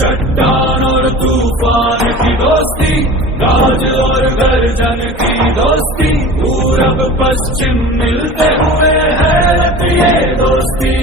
चट्टान और तूफान की दोस्ती, राज और गर्जन की दोस्ती, पूरब पश्चिम मिलते हुए है ये दोस्ती।